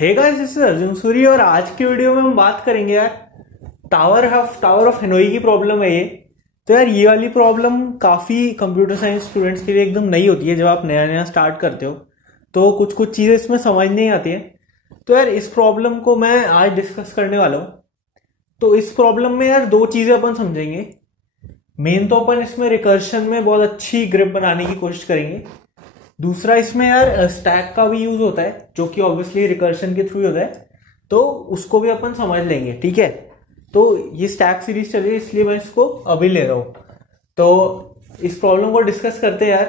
Hey guys, this is Arjun Suri और आज की वीडियो में हम बात करेंगे यार टावर ऑफ हेनोई की प्रॉब्लम है ये। तो यार ये वाली प्रॉब्लम काफी कंप्यूटर साइंस स्टूडेंट्स के लिए एकदम नई होती है। जब आप नया नया स्टार्ट करते हो तो कुछ कुछ चीजें इसमें समझ नहीं आती हैं। तो यार इस प्रॉब्लम को मैं आज डिस्कस करने वाला हूँ। तो इस प्रॉब्लम में यार दो चीजें अपन समझेंगे। मेन तो अपन इसमें रिकर्शन में बहुत अच्छी ग्रिप बनाने की कोशिश करेंगे। दूसरा इसमें यार स्टैक का भी यूज होता है जो कि ऑब्वियसली रिकर्शन के थ्रू होता है, तो उसको भी अपन समझ लेंगे। ठीक है, तो ये स्टैक सीरीज चल रही है इसलिए मैं इसको अभी ले रहा हूं। तो इस प्रॉब्लम को डिस्कस करते हैं यार।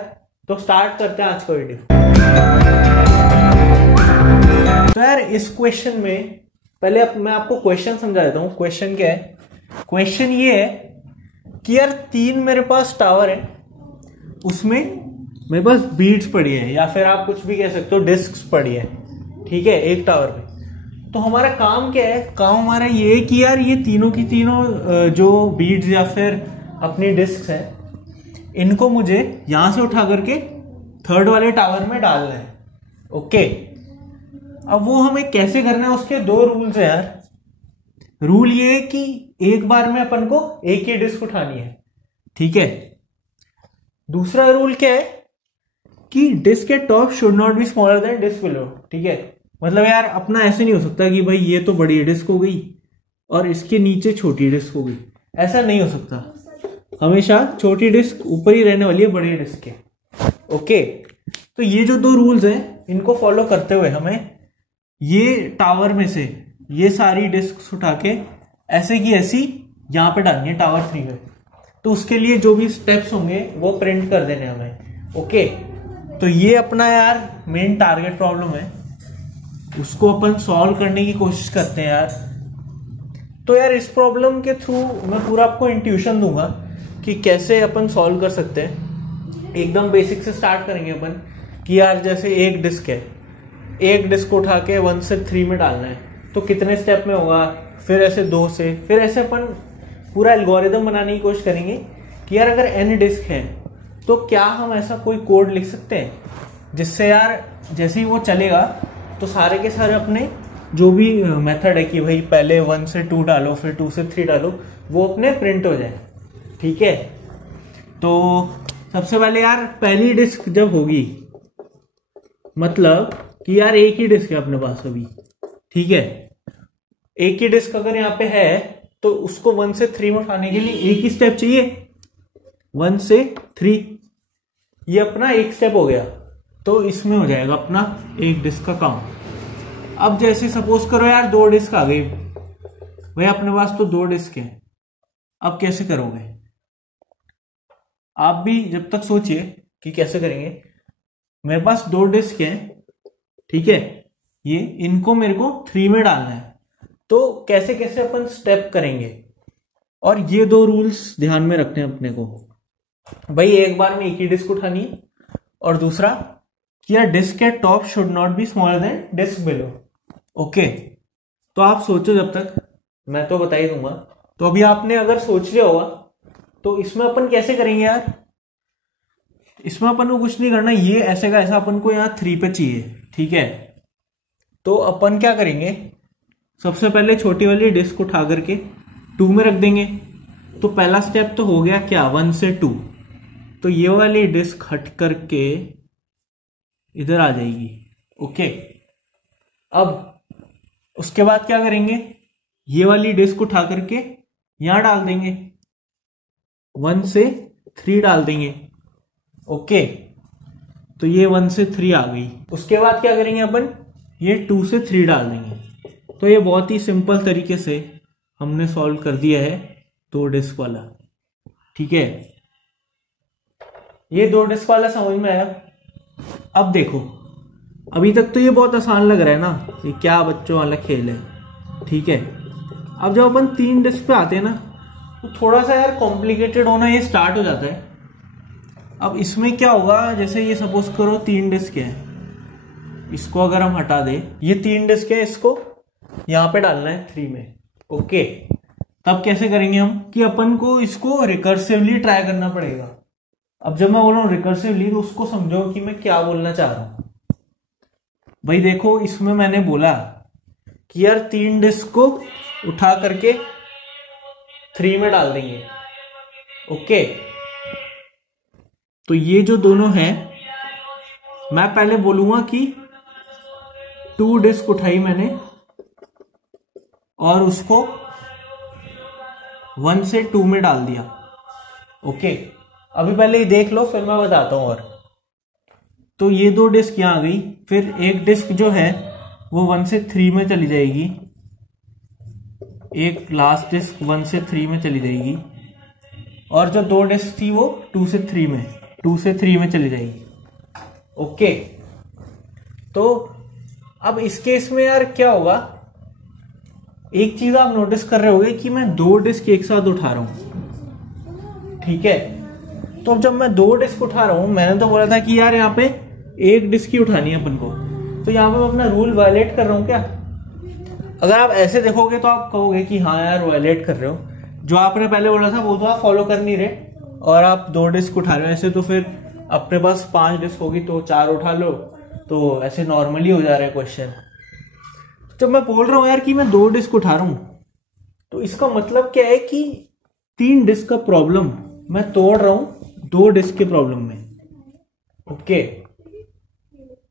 तो स्टार्ट करते हैं आज का वीडियो। तो यार इस क्वेश्चन में पहले मैं आपको क्वेश्चन समझा देता हूँ। क्वेश्चन क्या है? क्वेश्चन ये है कि यार तीन मेरे पास टावर है, उसमें मेरे पास बीड्स पड़ी है या फिर आप कुछ भी कह सकते हो डिस्क्स पड़ी है। ठीक है, एक टावर पे। तो हमारा काम क्या है? काम हमारा ये है कि यार ये तीनों की तीनों जो बीड्स या फिर अपनी डिस्क्स हैं, इनको मुझे यहां से उठा करके थर्ड वाले टावर में डालना है। ओके, अब वो हमें कैसे करना है उसके दो रूल्स है यार। रूल ये है कि एक बार में अपन को एक ही डिस्क उठानी है। ठीक है, दूसरा रूल क्या है कि डिस्क के top should not be smaller than disk below. ठीक है, मतलब यार अपना ऐसे नहीं हो सकता कि भाई ये तो बड़ी डिस्क हो गई और इसके नीचे छोटी डिस्क हो गई। ऐसा नहीं हो सकता, हमेशा छोटी डिस्क ऊपर ही रहने वाली है बड़ी डिस्क के। ओके, तो ये जो दो रूल्स हैं इनको फॉलो करते हुए हमें ये टावर में से ये सारी डिस्क उठा के ऐसे की ऐसी यहां पे डालनी है टावर 3 में। तो उसके लिए जो भी स्टेप्स होंगे वो प्रिंट कर देने हमें। ओके, तो ये अपना यार मेन टारगेट प्रॉब्लम है, उसको अपन सॉल्व करने की कोशिश करते हैं यार। तो यार इस प्रॉब्लम के थ्रू मैं पूरा आपको इंट्यूशन दूंगा कि कैसे अपन सॉल्व कर सकते हैं। एकदम बेसिक से स्टार्ट करेंगे अपन कि यार जैसे एक डिस्क है, एक डिस्क को उठा के 1 से 3 में डालना है, तो कितने स्टेप में होगा, फिर ऐसे 2 से, फिर ऐसे अपन पूरा एल्गोरिदम बनाने की कोशिश करेंगे कि यार अगर n डिस्क है तो क्या हम ऐसा कोई कोड लिख सकते हैं जिससे यार जैसे ही वो चलेगा तो सारे के सारे अपने जो भी मेथड है कि भाई पहले 1 से 2 डालो फिर 2 से 3 डालो, वो अपने प्रिंट हो जाए। ठीक है, तो सबसे पहले यार पहली डिस्क जब होगी, मतलब कि यार एक ही डिस्क है अपने पास अभी। ठीक है, एक ही डिस्क अगर यहाँ पे है तो उसको 1 से 3 में उठाने के लिए एक ही स्टेप चाहिए, 1 से 3। ये अपना एक स्टेप हो गया, तो इसमें हो जाएगा अपना एक डिस्क का काम। अब जैसे सपोज करो यार 2 डिस्क आ गई भाई अपने पास, तो 2 डिस्क है। अब कैसे करोगे? आप भी जब तक सोचिए कि कैसे करेंगे। मेरे पास 2 डिस्क हैं, ठीक है, ये इनको मेरे को 3 में डालना है। तो कैसे कैसे अपन स्टेप करेंगे, और ये 2 रूल्स ध्यान में रखने हैं अपने को। भाई एक बार में एक ही डिस्क उठानी है, और दूसरा कि यार डिस्क के top should not be smaller than disk below. Okay, तो आप सोचो जब तक, मैं तो बता ही दूंगा। तो अभी आपने अगर सोच लिया होगा तो इसमें अपन कैसे करेंगे यार? इसमें अपन को कुछ नहीं करना, ये ऐसे का ऐसा अपन को यहाँ 3 पे चाहिए। ठीक है, तो अपन क्या करेंगे, सबसे पहले छोटी वाली डिस्क उठा करके 2 में रख देंगे। तो पहला स्टेप तो हो गया क्या, 1 से 2। तो ये वाली डिस्क हट करके इधर आ जाएगी। ओके, अब उसके बाद क्या करेंगे, ये वाली डिस्क उठा करके यहां डाल देंगे, 1 से 3 डाल देंगे। ओके, तो ये 1 से 3 आ गई। उसके बाद क्या करेंगे अपन, ये 2 से 3 डाल देंगे। तो ये बहुत ही सिंपल तरीके से हमने सॉल्व कर दिया है 2 डिस्क वाला। ठीक है, ये 2 डिस्क वाला समझ में आया। अब देखो, अभी तक तो ये बहुत आसान लग रहा है ना, ये क्या बच्चों वाला खेल है। ठीक है, अब जब अपन 3 डिस्क पे आते हैं ना तो थोड़ा सा यार कॉम्प्लिकेटेड होना ये स्टार्ट हो जाता है। अब इसमें क्या होगा, जैसे ये सपोज करो 3 डिस्क है, इसको अगर हम हटा दे, ये 3 डिस्क है, इसको यहां पे डालना है 3 में। ओके, तब कैसे करेंगे हम कि अपन को इसको रिकर्सिवली ट्राई करना पड़ेगा। अब जब मैं बोल रहा हूं रिकर्सिवली, तो उसको समझो कि मैं क्या बोलना चाह रहा हूं। भाई देखो, इसमें मैंने बोला कि यार 3 डिस्क को उठा करके 3 में डाल देंगे। ओके, तो ये जो दोनों हैं, मैं पहले बोलूंगा कि 2 डिस्क उठाई मैंने और उसको 1 से 2 में डाल दिया। ओके, अभी पहले ही देख लो, फिर मैं बताता हूं। और तो ये 2 डिस्क यहां आ गई, फिर एक डिस्क जो है वो 1 से 3 में चली जाएगी, एक लास्ट डिस्क 1 से 3 में चली जाएगी, और जो 2 डिस्क थी वो 2 से 3 में चली जाएगी। ओके, तो अब इस केस में यार क्या होगा, एक चीज आप नोटिस कर रहे होगे कि मैं 2 डिस्क एक साथ उठा रहा हूं। ठीक है, तो जब मैं 2 डिस्क उठा रहा हूं, मैंने तो बोला था कि यार यहाँ पे एक डिस्क ही उठानी है अपन को, तो यहाँ पे मैं अपना रूल वायलेट कर रहा हूं क्या? अगर आप ऐसे देखोगे तो आप कहोगे कि हाँ यार वायलेट कर रहे हो, जो आपने पहले बोला था वो तो आप फॉलो कर नहीं रहे और आप 2 डिस्क उठा रहे हो। ऐसे तो फिर अपने पास 5 डिस्क होगी तो 4 उठा लो, तो ऐसे नॉर्मली हो जा रहा है क्वेश्चन। जब मैं बोल रहा हूं यार कि मैं 2 डिस्क उठा रहा हूं, तो इसका मतलब क्या है कि 3 डिस्क का प्रॉब्लम मैं तोड़ रहा हूं 2 डिस्क के प्रॉब्लम में। ओके,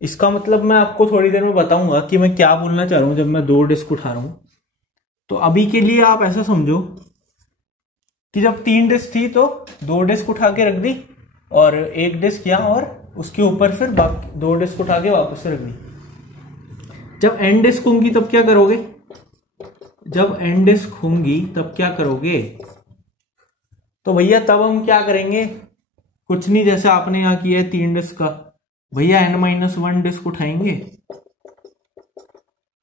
इसका मतलब मैं आपको थोड़ी देर में बताऊंगा कि मैं क्या बोलना चाह रहा हूं जब मैं 2 डिस्क उठा रहा हूं। तो अभी के लिए आप ऐसा समझो कि जब 3 डिस्क थी तो 2 डिस्क उठा के रख दी और एक डिस्क यहां, और उसके ऊपर फिर बाकी 2 डिस्क उठा के वापस से रख दी। जब एन डिस्क होंगी तब क्या करोगे? जब एन डिस्क होंगी तब क्या करोगे? तो भैया तब हम क्या करेंगे, कुछ नहीं, जैसे आपने यहां किया है 3 डिस्क का, भैया n-1 डिस्क उठाएंगे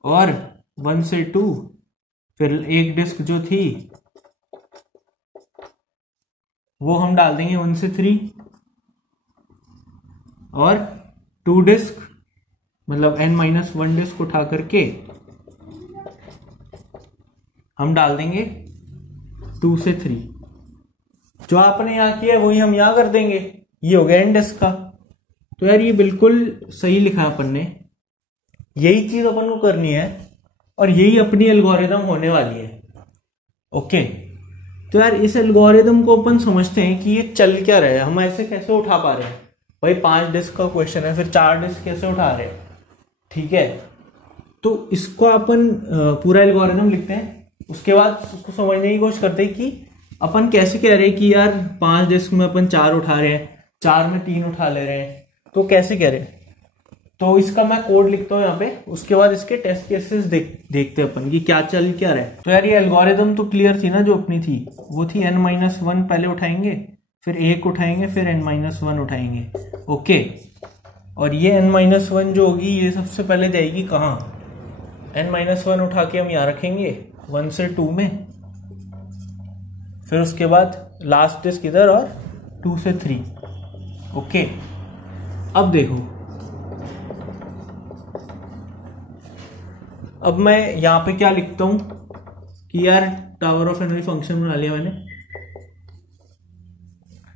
और 1 से 2, फिर एक डिस्क जो थी वो हम डाल देंगे 1 से 3, और 2 डिस्क मतलब n-1 डिस्क उठा करके हम डाल देंगे 2 से 3। जो आपने यहां किया है वही हम यहां कर देंगे, ये हो गया n डिस्क का। तो यार ये बिल्कुल सही लिखा अपन ने, यही चीज अपन को करनी है और यही अपनी एल्गोरिदम होने वाली है। ओके, तो यार इस एल्गोरिदम को अपन समझते हैं कि ये चल क्या रहा है, हम ऐसे कैसे उठा पा रहे हैं। भाई 5 डिस्क का क्वेश्चन है, फिर 4 डिस्क कैसे उठा रहे हैं? ठीक है, तो इसको अपन पूरा एल्गोरिदम लिखते हैं, उसके बाद उसको समझने की कोशिश करते हैं कि अपन कैसे कह रहे हैं कि यार 5 डिस्क में अपन 4 उठा रहे हैं, 4 में 3 उठा ले रहे हैं, तो कैसे कह रहे हैं। तो इसका मैं कोड लिखता हूं यहाँ पे, उसके बाद इसके टेस्ट केसेस देखते हैं अपन कि क्या चल क्या रहा है। तो यार ये एल्गोरिदम तो क्लियर थी ना, जो अपनी थी वो थी n-1 पहले उठाएंगे, फिर 1 उठाएंगे, फिर n-1 उठाएंगे। ओके, और ये n-1 जो होगी ये सबसे पहले जाएगी कहाँ? n-1 उठा के हम यहाँ रखेंगे 1 से 2 में, फिर उसके बाद लास्ट डिस्क इधर और 2 से 3। ओके, अब देखो, अब मैं यहां पे क्या लिखता हूं कि यार टावर ऑफ एनर्जी फंक्शन बना लिया मैंने।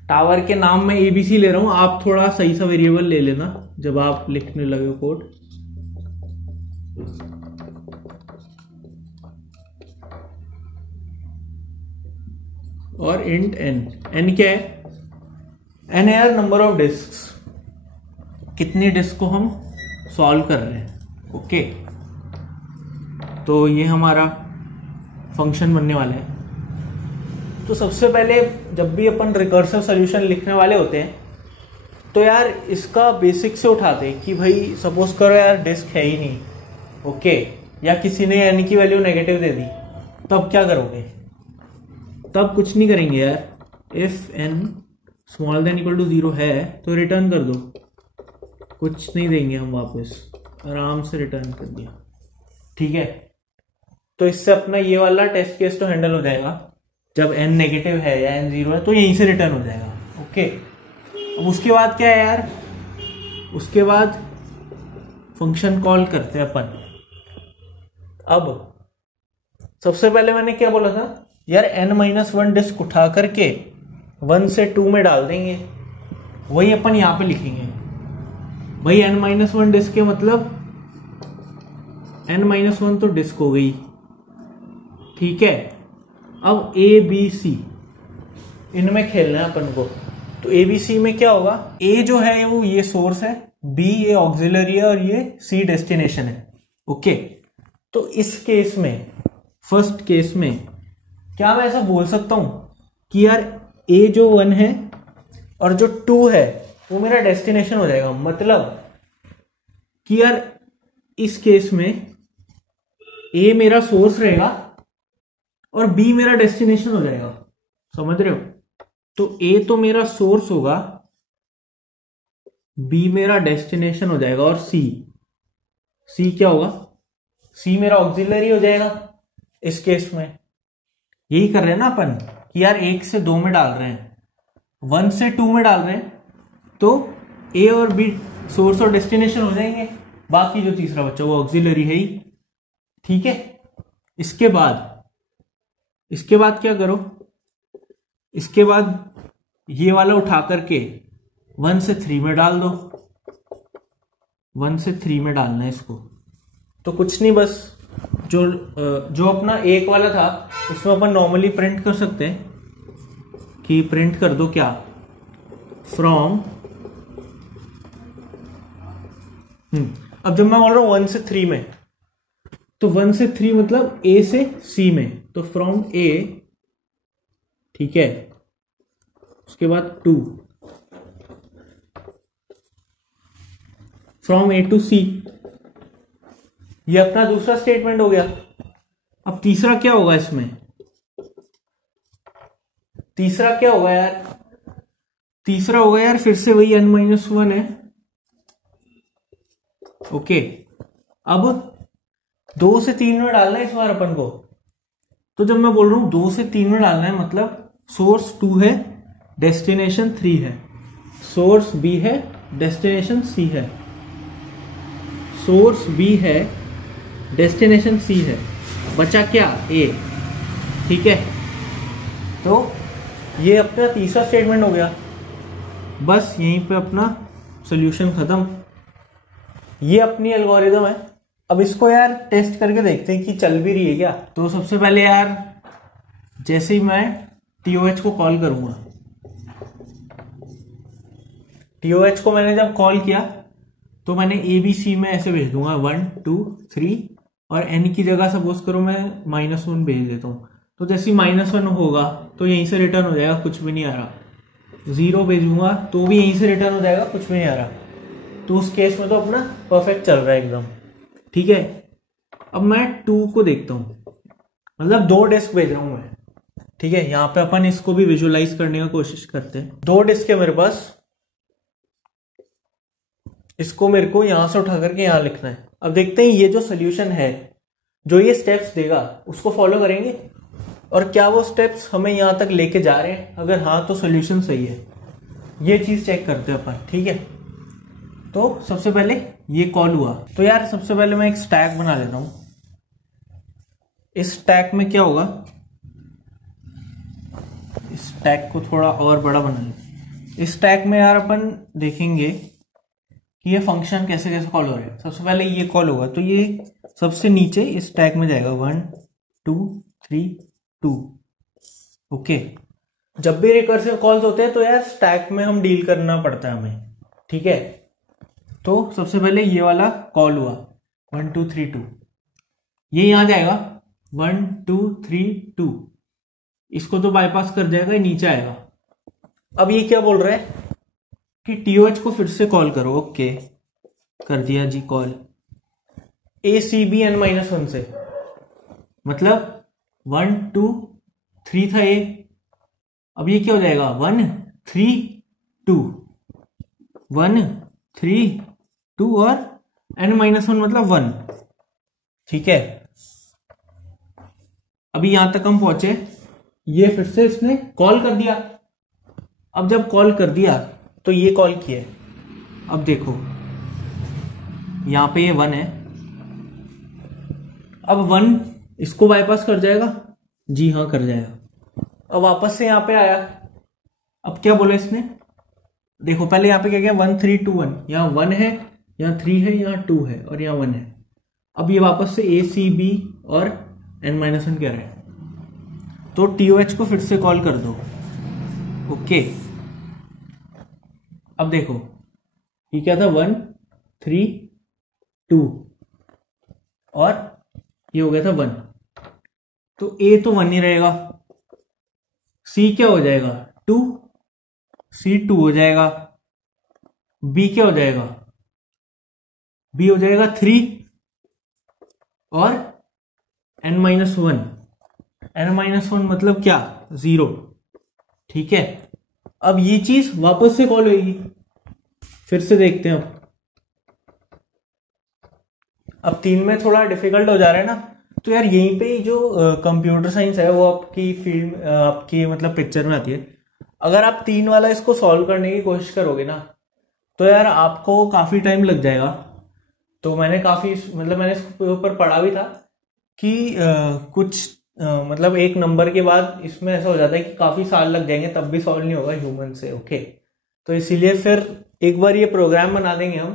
टावर के नाम में एबीसी ले रहा हूं, आप थोड़ा सही सा वेरिएबल ले लेना जब आप लिखने लगे कोड। और इंट n क्या है? n है यार नंबर ऑफ डिस्क, कितनी डिस्क को हम सॉल्व कर रहे हैं। ओके, तो ये हमारा फंक्शन बनने वाला है। तो सबसे पहले जब भी अपन रिकर्सिव सॉल्यूशन लिखने वाले होते हैं तो यार इसका बेसिक से उठाते हैं कि भाई सपोज करो यार डिस्क है ही नहीं, ओके, या किसी ने n की वैल्यू नेगेटिव दे दी, तब क्या करोगे? तब कुछ नहीं करेंगे यार, if n smaller than equal to 0 है तो रिटर्न कर दो, कुछ नहीं देंगे हम वापस, आराम से रिटर्न कर दिया। ठीक है, तो इससे अपना ये वाला टेस्ट केस तो हैंडल हो जाएगा, जब n नेगेटिव है या n 0 है तो यहीं से रिटर्न हो जाएगा। ओके, अब उसके बाद क्या है यार, उसके बाद फंक्शन कॉल करते हैं अपन। अब सबसे पहले मैंने क्या बोला था यार, n-1 डिस्क उठा करके 1 से 2 में डाल देंगे, वही अपन यहां पे लिखेंगे। भाई n-1 डिस्क के मतलब n-1 तो डिस्क हो गई, ठीक है। अब ए बी सी इनमें खेलना है अपन को। तो ए बी सी में क्या होगा, ए जो है वो ये सोर्स है, बी ये ऑक्सिलरी है और ये सी डेस्टिनेशन है। ओके, तो इस केस में, फर्स्ट केस में क्या मैं ऐसा बोल सकता हूं कि यार ए जो 1 है और जो 2 है वो मेरा डेस्टिनेशन हो जाएगा। मतलब कि यार इस केस में ए मेरा सोर्स रहेगा और बी मेरा डेस्टिनेशन हो जाएगा, समझ रहे हो। तो ए तो मेरा सोर्स होगा, बी मेरा डेस्टिनेशन हो जाएगा और सी क्या होगा, सी मेरा ऑक्सिलरी हो जाएगा। इस केस में यही कर रहे हैं ना अपन कि यार 1 से 2 में डाल रहे हैं, 1 से 2 में डाल रहे हैं, तो ए और बी सोर्स और डेस्टिनेशन हो जाएंगे, बाकी जो तीसरा बच्चा वो ऑक्सिलरी है ही, ठीक है। इसके बाद क्या करो, इसके बाद ये वाला उठा करके 1 से 3 में डाल दो, 1 से 3 में डालना है इसको। तो कुछ नहीं, बस जो अपना एक वाला था उसमें अपन नॉर्मली प्रिंट कर सकते हैं कि प्रिंट कर दो क्या, फ्रॉम। अब जब मैं बोल रहा हूं 1 से 3 में, तो 1 से 3 मतलब ए से सी में, तो फ्रॉम ए, ठीक है। उसके बाद 2 फ्रॉम ए टू सी, ये अपना दूसरा स्टेटमेंट हो गया। अब तीसरा क्या होगा इसमें, तीसरा क्या होगा यार, तीसरा होगा यार फिर से वही n-1 है। ओके, अब 2 से 3 में डालना है इस बार अपन को। तो जब मैं बोल रहा हूं 2 से 3 में डालना है, मतलब सोर्स 2 है, डेस्टिनेशन 3 है, सोर्स बी है, डेस्टिनेशन सी है, सोर्स बी है, डेस्टिनेशन सी है, बचा क्या, ए, ठीक है। तो ये अपना तीसरा स्टेटमेंट हो गया। बस यहीं पे अपना सॉल्यूशन खत्म। ये अपनी एल्गोरिदम है। अब इसको यार टेस्ट करके देखते हैं कि चल भी रही है क्या। तो सबसे पहले यार जैसे ही मैं TOH को कॉल करूंगा, TOH को मैंने जब कॉल किया तो मैंने ABC में ऐसे भेज दूंगा 1 2 3, और n की जगह सपोज करो मैं -1 भेज देता हूं। तो जैसे -1 होगा तो यहीं से रिटर्न हो जाएगा, कुछ भी नहीं आ रहा। 0 भेजूंगा तो भी यहीं से रिटर्न हो जाएगा, कुछ भी नहीं आ रहा। तो उस केस में तो अपना परफेक्ट चल रहा है एकदम, ठीक है। अब मैं 2 को देखता हूं, मतलब 2 डिस्क भेज रहा हूं मैं, ठीक है। यहां पे अपन इसको भी विजुअलाइज करने का कोशिश करते हैं। 2 डिस्क है मेरे पास, इसको मेरे को यहां से उठा करके यहां लिखना है। अब देखते हैं ये जो सोल्यूशन है, जो ये स्टेप्स देगा उसको फॉलो करेंगे, और क्या वो स्टेप्स हमें यहां तक लेके जा रहे हैं। अगर हाँ तो सोल्यूशन सही है, ये चीज चेक करते हैं अपन, ठीक है। तो सबसे पहले ये कॉल हुआ, तो यार सबसे पहले मैं एक स्टैक बना लेता हूं। इस स्टैक में क्या होगा, इस स्टैक को थोड़ा और बड़ा बना लेते। इस स्टैक में यार अपन देखेंगे कि ये फंक्शन कैसे कैसे कॉल हो रहे हैं। सबसे पहले ये कॉल होगा, तो ये सबसे नीचे इस स्टैक में जाएगा 1 2 3 2। ओके, जब भी रिकर्सिव कॉल्स होते हैं तो यार स्टैक में हम डील करना पड़ता है हमें, ठीक है। तो सबसे पहले ये वाला कॉल हुआ 1 2 3 2, ये यहां जाएगा 1 2 3 2, इसको तो बाईपास कर जाएगा, ये नीचे आएगा। अब ये क्या बोल रहा है कि TOH को फिर से कॉल करो। ओके, कर दिया जी कॉल ACB n-1 से, मतलब 1 2 3 था ये, अब ये क्या हो जाएगा 1 3 2, 1 3 2 और n-1 मतलब 1, ठीक है। अभी यहां तक हम पहुंचे, ये फिर से इसने कॉल कर दिया। अब जब कॉल कर दिया तो ये कॉल किया, अब देखो यहां पे ये 1 है, अब 1 इसको बाईपास कर जाएगा, जी हाँ कर जाएगा। अब वापस से यहां पे आया, अब क्या बोला इसने, देखो पहले यहां पे क्या किया 1 3 2 1, यहां 1 है, यहां 3 है, यहां 2 है और यहां 1 है। अब ये वापस से ए सी बी और n-1 कह रहे हैं, तो TOH को फिर से कॉल कर दो। ओके, अब देखो ये क्या था, 1 3 2 और ये हो गया था 1, तो A तो 1 ही रहेगा, C क्या हो जाएगा 2, C 2 हो जाएगा, B क्या हो जाएगा, B हो जाएगा 3 और n-1, n-1 मतलब क्या 0। ठीक है, अब ये चीज वापस से कॉल होगी, फिर से देखते हैं। अब 3 में थोड़ा डिफिकल्ट हो जा रहा है ना, तो यार यहीं पे जो कंप्यूटर साइंस है वो आपकी फील्ड आपकी मतलब पिक्चर में आती है। अगर आप 3 वाला इसको सॉल्व करने की कोशिश करोगे ना, तो यार आपको काफी टाइम लग जाएगा। तो मैंने मैंने इसके ऊपर पढ़ा भी था कि कुछ मतलब एक नंबर के बाद इसमें ऐसा हो जाता है कि काफी साल लग जाएंगे तब भी सॉल्व नहीं होगा ह्यूमन से। ओके, तो इसीलिए फिर एक बार ये प्रोग्राम बना देंगे हम,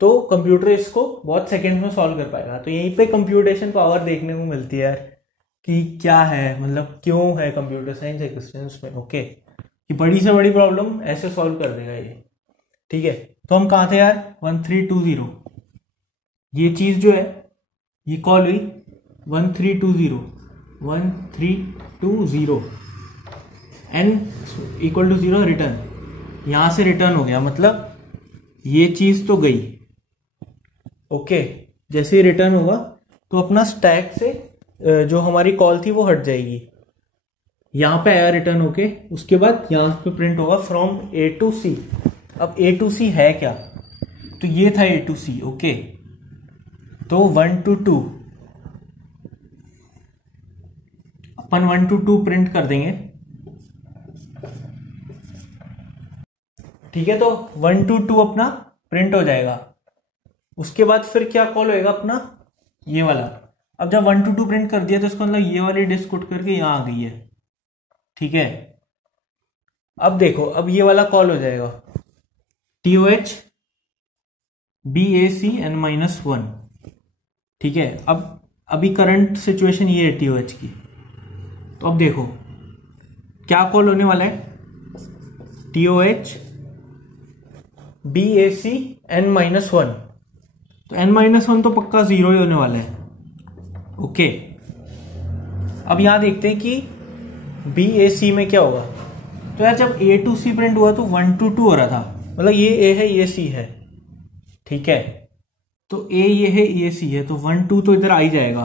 तो कंप्यूटर इसको बहुत सेकंड में सॉल्व कर पाएगा। तो यहीं पे कंप्यूटेशन पावर देखने को मिलती है यार कि क्या है, मतलब क्यों है कंप्यूटर साइंस एक्सटेंस में। ओके, कि बड़ी से बड़ी प्रॉब्लम ऐसे सॉल्व कर देगा ये। ठीक है, तो हम कहाँ थे यार, 1320, ये चीज जो है ये कॉल हुई 1320 n इक्वल टू 0 रिटर्न, यहां से रिटर्न हो गया, मतलब ये चीज तो गई। ओके, जैसे ही रिटर्न होगा तो अपना स्टैक से जो हमारी कॉल थी वो हट जाएगी, यहां पे आया रिटर्न होके, उसके बाद यहां पे प्रिंट होगा फ्रॉम A to C। अब A to C है क्या, तो ये था A to C। ओके, तो 1 to 2 अपन 1 to 2 प्रिंट कर देंगे। ठीक है, तो 1 to 2 अपना प्रिंट हो जाएगा। उसके बाद फिर क्या कॉल होएगा अपना ये वाला। अब जब 1 to 2 प्रिंट कर दिया तो इसका मतलब ये वाली डिस्क उठ करके यहां आ गई है। ठीक है, अब देखो, अब ये वाला कॉल हो जाएगा TOH BAC n-1। ठीक है, अब अभी करंट सिचुएशन ये है TOH की, तो अब देखो क्या कॉल होने वाला है, TOH BAC n-1, तो n-1 तो पक्का 0 ही होने वाला है। ओके, अब यहां देखते हैं कि BAC में क्या होगा। तो यार जब A to C प्रिंट हुआ तो 1 to 2 हो रहा था, मतलब ये A है ये C है। ठीक है, तो A ये है ये C है, तो 1 2 तो इधर आ ही जाएगा,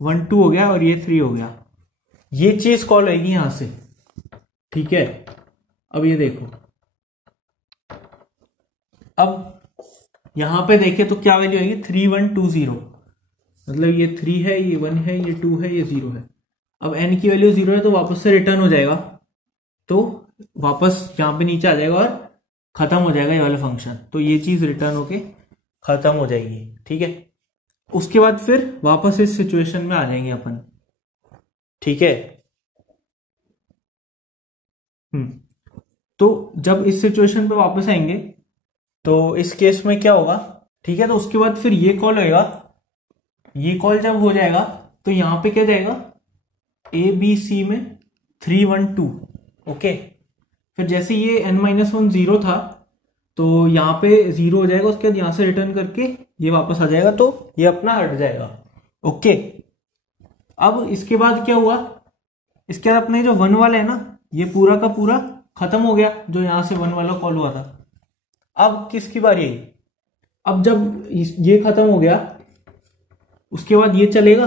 1 2 हो गया और ये 3 हो गया, ये चीज कॉल होगी यहां से। ठीक है, अब ये देखो, अब यहां पे देखें तो क्या वैल्यू आएगी 3120, मतलब ये 3 है, ये 1 है, ये 2 है, ये 0 है। अब n की वैल्यू 0 है तो वापस से रिटर्न हो जाएगा, तो वापस यहां पे नीचे आ जाएगा और खत्म हो जाएगा ये वाला फंक्शन, तो ये चीज रिटर्न होके खत्म हो जाएगी। ठीक है, उसके बाद फिर वापस इस सिचुएशन में आ जाएंगे अपन। ठीक है, तो जब इस सिचुएशन पे वापस आएंगे तो इस केस में क्या होगा। ठीक है, तो उसके बाद फिर ये कॉल होएगा, ये कॉल जब हो जाएगा तो यहां पे क्या जाएगा ABC में 312। ओके, फिर जैसे ये n-1 0 था तो यहां पे 0 हो जाएगा, उसके बाद यहां से रिटर्न करके ये वापस आ जाएगा, तो ये अपना हट जाएगा। ओके, अब इसके बाद क्या हुआ, इसके बाद अपने जो 1 वाला है ना, ये पूरा का पूरा खत्म हो गया, जो यहां से 1 वाला कॉल हुआ था। अब किसकी बारी है, अब जब ये खत्म हो गया उसके बाद ये चलेगा।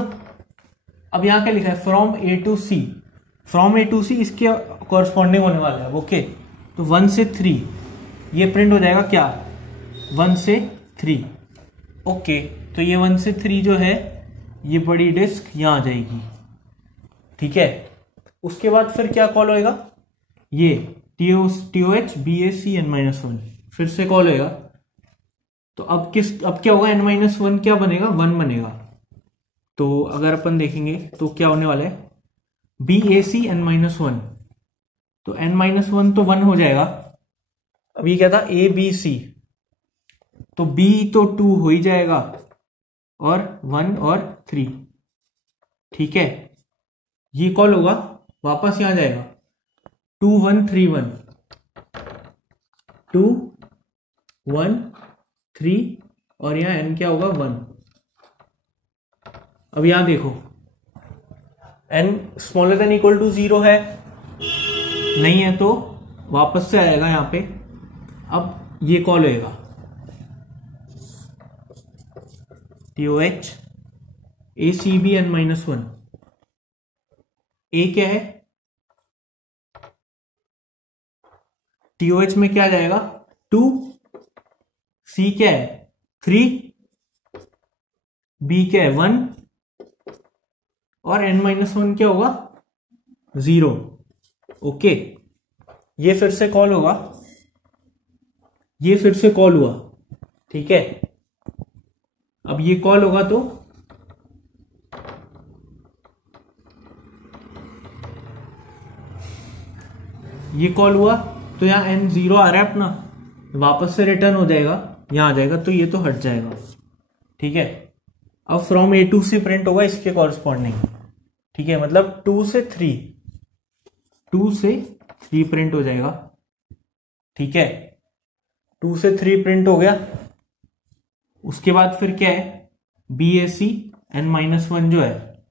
अब यहां क्या लिखा है, from A to C, from A to C इसके कॉरस्पॉन्डिंग होने वाला है। ओके, तो 1 से 3 ये प्रिंट हो जाएगा क्या, 1 से 3। ओके, तो ये 1 से 3 जो है ये बड़ी डिस्क यहां आ जाएगी। ठीक है, उसके बाद फिर क्या कॉल होएगा, ये TOH BAC n-1 फिर से कॉल होएगा। तो अब क्या होगा, n-1 क्या बनेगा, 1 बनेगा। तो अगर अपन देखेंगे तो क्या होने वाला है, BAC n-1, तो n-1 तो 1 हो जाएगा। अब ये क्या था ABC, तो B तो 2 हो ही जाएगा, और 1 और 3, ठीक है। ये कॉल होगा, वापस यहां जाएगा 2 1 3 1, 2 1 3 और यहां n क्या होगा 1। अब यहां देखो n smaller than equal to 0 है, नहीं है तो वापस से आएगा यहां पे। अब ये कॉल होएगा TOH ACBN-1। ए क्या है, TOH में क्या जाएगा 2, C क्या है 3, B क्या है 1 और n-1 क्या होगा 0। ओके, ये फिर से कॉल होगा, ये फिर से कॉल हुआ, ठीक है। अब ये कॉल होगा तो ये कॉल हुआ तो यहां n 0 आ रहा है अपना, वापस से रिटर्न हो जाएगा, यहां आ जाएगा तो ये तो हट जाएगा, ठीक है। अब from A to C print होगा इसके कॉरस्पॉन्डिंग, ठीक है। मतलब 2 से 3 प्रिंट हो जाएगा, ठीक है। 2 से 3 प्रिंट हो गया। उसके बाद फिर क्या है BAC n-1 जो है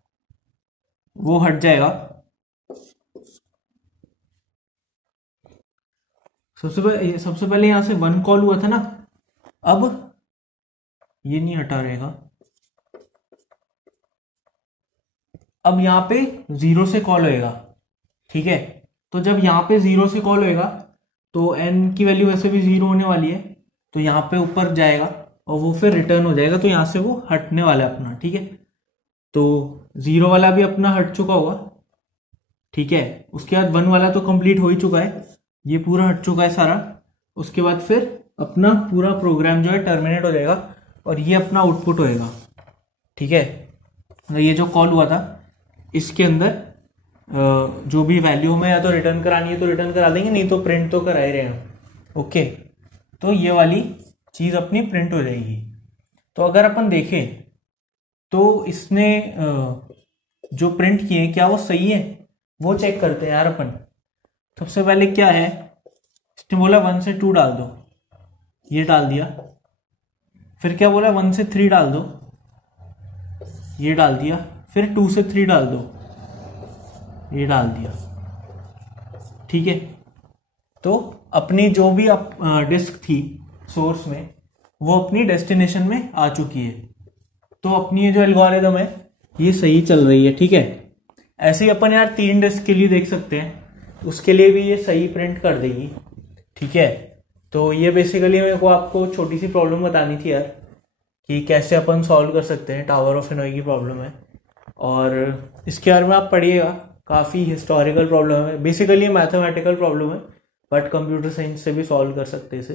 वो हट जाएगा। सबसे पहले यहां से 1 कॉल हुआ था ना, अब ये नहीं हटा रहेगा। अब यहां पे 0 से कॉल होएगा, ठीक है। तो जब यहां पे 0 से कॉल होएगा तो n की वैल्यू वैसे भी 0 होने वाली है, तो यहां पे ऊपर जाएगा और वो फिर रिटर्न हो जाएगा, तो यहां से वो हटने वाला है अपना, ठीक है। तो 0 वाला भी अपना हट चुका होगा, ठीक है। उसके बाद 1 वाला तो कंप्लीट हो ही चुका है, ये पूरा हट चुका है सारा। उसके बाद फिर अपना पूरा प्रोग्राम जो है टर्मिनेट हो जाएगा और ये अपना आउटपुट होएगा, ठीक है। तो ये जो कॉल हुआ था इसके अंदर जो भी वैल्यू में या तो रिटर्न करानी है तो रिटर्न करा देंगे, नहीं तो प्रिंट तो करा ही रहे हैं, ओके। तो ये वाली चीज अपनी प्रिंट हो जाएगी। तो अगर अपन देखें तो इसने जो प्रिंट किए क्या वो सही है, वो चेक करते हैं यार अपन। सबसे पहले क्या है, इसने बोला 1 से 2 डाल दो, ये डाल दिया। फिर क्या बोला 1 से 3 डाल दो, ये डाल दिया। फिर 2 से 3 डाल दो, ये डाल दिया, ठीक है। तो अपनी जो भी डिस्क थी सोर्स में वो अपनी डेस्टिनेशन में आ चुकी है। तो अपनी ये जो एल्गोरिदम है ये सही चल रही है, ठीक है। ऐसे ही अपन यार 3 डिस्क के लिए देख सकते हैं, उसके लिए भी ये सही प्रिंट कर देगी, ठीक है। तो ये बेसिकली मेरे को आपको छोटी सी प्रॉब्लम बतानी थी यार, कि कैसे अपन सॉल्व कर सकते हैं टावर ऑफ हेनोई की प्रॉब्लम है। और इसके बारे में आप पढ़िएगा, काफ़ी हिस्टोरिकल प्रॉब्लम है, बेसिकली मैथमेटिकल प्रॉब्लम है, बट कंप्यूटर साइंस से भी सॉल्व कर सकते हैं इसे।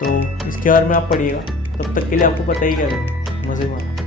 तो इसके बारे में आप पढ़िएगा, तब तक के लिए आपको पता ही क्या है, मजे में।